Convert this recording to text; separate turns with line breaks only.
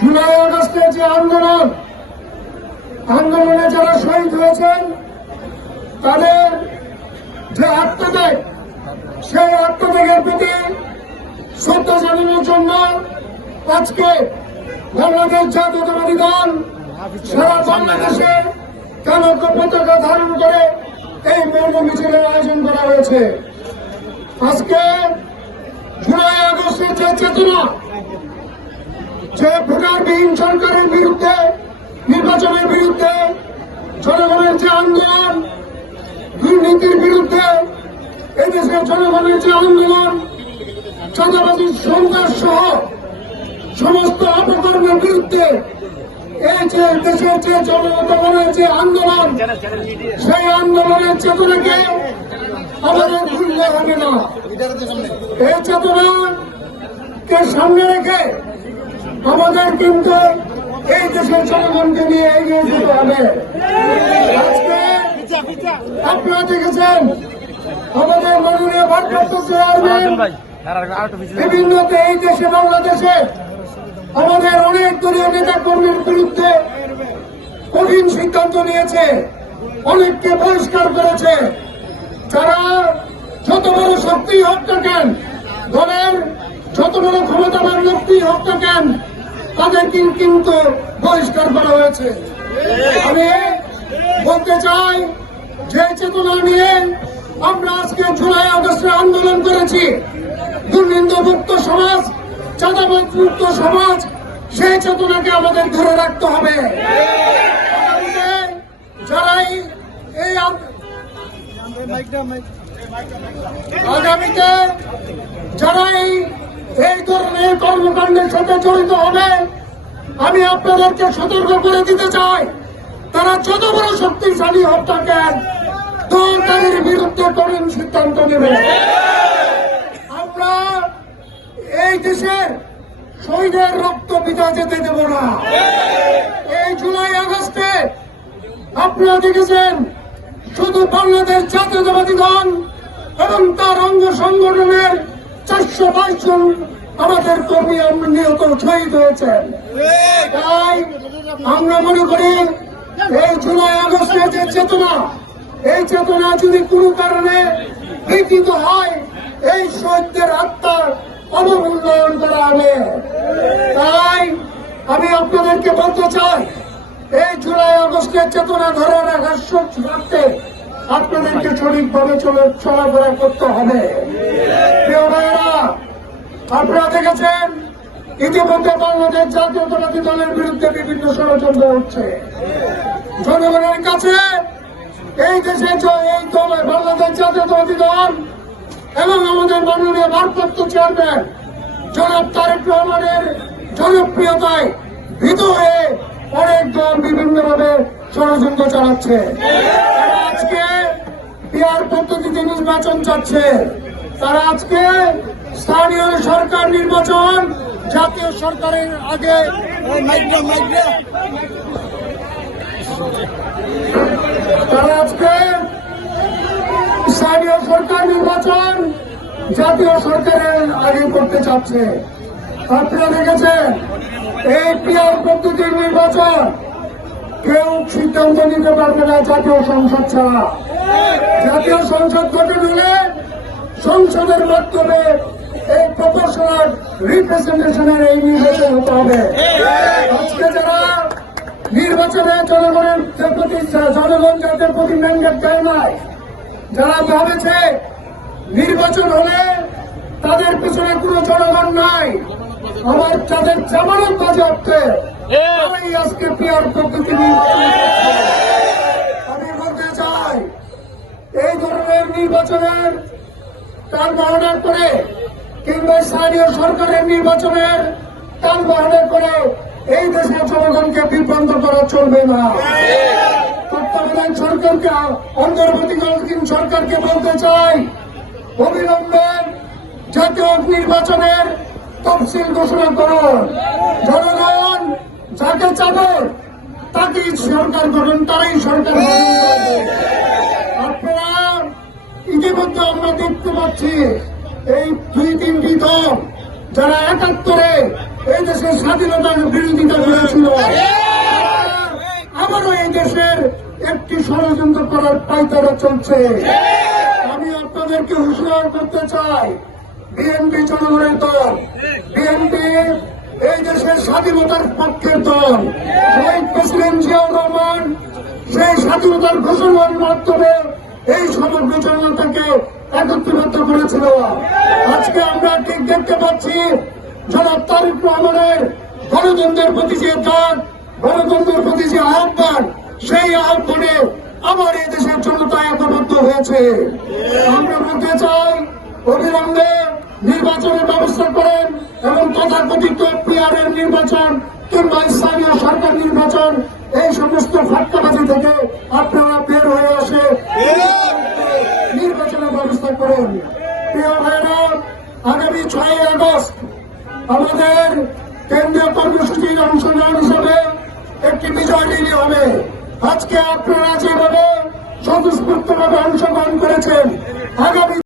জুলাই আগস্টের যে আন্দোলন, আন্দোলনে যারা শহীদ হয়েছেন, তাদের যে আত্মত্যাগ, সেই আত্মত্যাগের প্রতি শ্রদ্ধা জানানোর জন্য আজকে বাংলাদেশ জাতীয়তাবাদী দল সারা বাংলাদেশে কানক পতাকা ধারণ করে এই মর্ম মিছিলের আয়োজন করা হয়েছে। আজকে জুলাই আগস্টের যে চেতনা যে ভোটারবিহীন সরকারের বিরুদ্ধে, নির্বাচনের বিরুদ্ধে, জনগণের যে আন্দোলন, দুর্নীতির বিরুদ্ধে এদেশের জনগণের যে আন্দোলন চাঁদাবাজির সন্ত্রাস সহ সমস্ত অপকর্মের বিরুদ্ধে, এই যে দেশের যে জনগণের যে আন্দোলন, সেই আন্দোলনের চেতনাকে আমাদের ভুললে হবে না। এই চেতনাকে সামনে রেখে আমাদের কিন্তু এই দেশের জনগণকে নিয়ে এগিয়ে যেতে হবে। আজকে আপনারা দেখেছেন, আমাদের মাননীয় ভারপ্রাপ্ত চেয়ারম্যান বিভিন্ন এই দেশে বাংলাদেশে আমাদের অনেক দলীয় নেতা কর্মীর বিরুদ্ধে কঠিন সিদ্ধান্ত নিয়েছে, অনেককে বহিষ্কার করেছে। যারা যত বড় শক্তি না কেন, দলের যত বড় ক্ষমতাবান লোকটি না কেন তাদেরকে কিন্তু বহিষ্কার করা হয়েছে। আমি বলতে চাই, যে চেতনা নিয়ে আমরা আজকে জুলাই আগস্টে আন্দোলন করেছি, দুর্নীতিমুক্ত সমাজ চাঁদাবাদ মুক্ত সমাজ, সেই চেতনাকে আমাদের ধরে রাখতে হবে। আগামীতে ধরনের কর্মকাণ্ডের সাথে জড়িত হবে। আমি আপনাদেরকে সতর্ক করে দিতে চাই। তারা যত বড় শক্তিশালী হোক না কেন দল তাদের বিরুদ্ধে কঠিন সিদ্ধান্ত নেবে। আমরা এই দেশের শহীদের রক্ত পিতা যেতে দেব না। এই জুলাই আগস্টে আপনারা দেখেছেন, শুধু বাংলাদেশ জাতীয়তাবাদী দল এবং তার অঙ্গ সংগঠনের চারশো বাইশ জন আমাদের কর্মী নিহত শহীদ হয়েছেন। তাই আমরা মনে করি এই জুলাই আগস্টের যে চেতনা, এই চেতনা যদি কোনো কারণে বিকৃত হয়, এই শহীদদের আত্মার অবমূল্যায়ন করা হবে। তাই আমি আপনাদেরকে বলতে চাই, এই জুলাই আগস্টের চেতনা ধরে রাখার রাখতে আপনাদেরকে সঠিকভাবে চলে চলাফেরা করতে হবে। ভাইয়েরা আপনারা দেখেছেন ইতিমধ্যে বাংলাদেশ জাতীয়তাবাদী দলের বিরুদ্ধে বিভিন্ন ষড়যন্ত্র হচ্ছে। জনগণের কাছে এই দেশে এই দল, বাংলাদেশ জাতীয়তাবাদী দল এবং আমাদের মাননীয় ভারপ্রাপ্ত চেয়ারম্যান জনাব তারেক রহমানের জনপ্রিয়তায় ভীত হয়ে অনেক দল বিভিন্নভাবে ষড়যন্ত্র চালাচ্ছে। আজকে বিহার পদ্ধতিতে নির্বাচন চাচ্ছে। তারা আজকে স্থানীয় সরকার নির্বাচন, জাতীয় সরকারের আগে আজকে স্থানীয় সরকার নির্বাচন, জাতীয় সরকারের আগে করতে চাচ্ছে। আপনারা দেখেছেন, এই পিয়ার পদ্ধতির নির্বাচন কেউ সিদ্ধান্ত নিতে পারবে না জাতীয় সংসদ ছাড়া। জাতীয় সংসদ গঠন হলে সংসদের মাধ্যমে এই প্রপোর্শনাল রিপ্রেজেন্টেশনের এই নির্বাচন হতে হবে। আজকে যারা নির্বাচনে জনগণের প্রতি জনগণ যাদের প্রতি ম্যান্ডেট দেয় নাই যারা ভাবেছে নির্বাচন হলে তাদের পিছনে কোনো জনগণ নাই আমার তাদের জামানত বাজেয়াপ্তে তারাই আজকে পিয়ার পদ্ধতি আমি বলতে চাই, এই ধরনের নির্বাচনের টান বাহানার করে কিংবা স্থানীয় সরকারের নির্বাচনের টান বাহানার করে এই দেশের জনগণকে বিভ্রান্ত করা চলবে না। তত্ত্বাবধান সরকারকে অন্তর্বর্তীকালীন সরকারকে বলতে চাই, অবিলম্বে জাতীয় নির্বাচনের তফসিল ঘোষণা করুন। জনগণ যাকে চাবে, তাকেই সরকার গঠন, তারাই সরকার আপনারা ইতিমধ্যে আমরা দেখতে পাচ্ছি এই দুই তিনটি দল যারা একাত্তরে এই দেশের স্বাধীনতার বিরোধিতা করেছিল, আবারও এই দেশের একটি ষড়যন্ত্র করার পাইতারা চলছে। আমি আপনাদেরকে হুঁশিয়ার করতে চাই, বিএনপি জনগণের দল, বিএনপি এই দেশের স্বাধীনতার পক্ষের দল, শহীদ প্রেসিডেন্ট জিয়াউর রহমান, সেই স্বাধীনতার ঘোষণার মাধ্যমে এই সমগ্র জনতাকে একত্রিত করেছিল। আজকে আমরা ঠিক দেখতে পাচ্ছি, জনাব তারিক রহমানের গণতন্ত্রের প্রতি যে দান গণতন্ত্রের প্রতি যে আহ্বান, সেই আহ্বানে আবার এই দেশের জনতা একবদ্ধ হয়েছে। আমরা বলতে চাই, অবিলম্বে নির্বাচনের ব্যবস্থা করেন এবং তথাকথিত পিআর এর নির্বাচন কিংবা স্থানীয় সরকার নির্বাচন, এই সমস্ত ফাটকাবাজি থেকে আপনারা বের হয়ে আসে নির্বাচনের করুন। প্রিয় ভাইরা, আগামী ছয় আগস্ট আমাদের কেন্দ্রীয় কর্মসূচির অংশগ্রহণ হিসেবে একটি বিজয় র্যালি হবে। আজকে আপনারা যেভাবে স্বতঃস্ফূর্তভাবে অংশগ্রহণ করেছেন, আগামী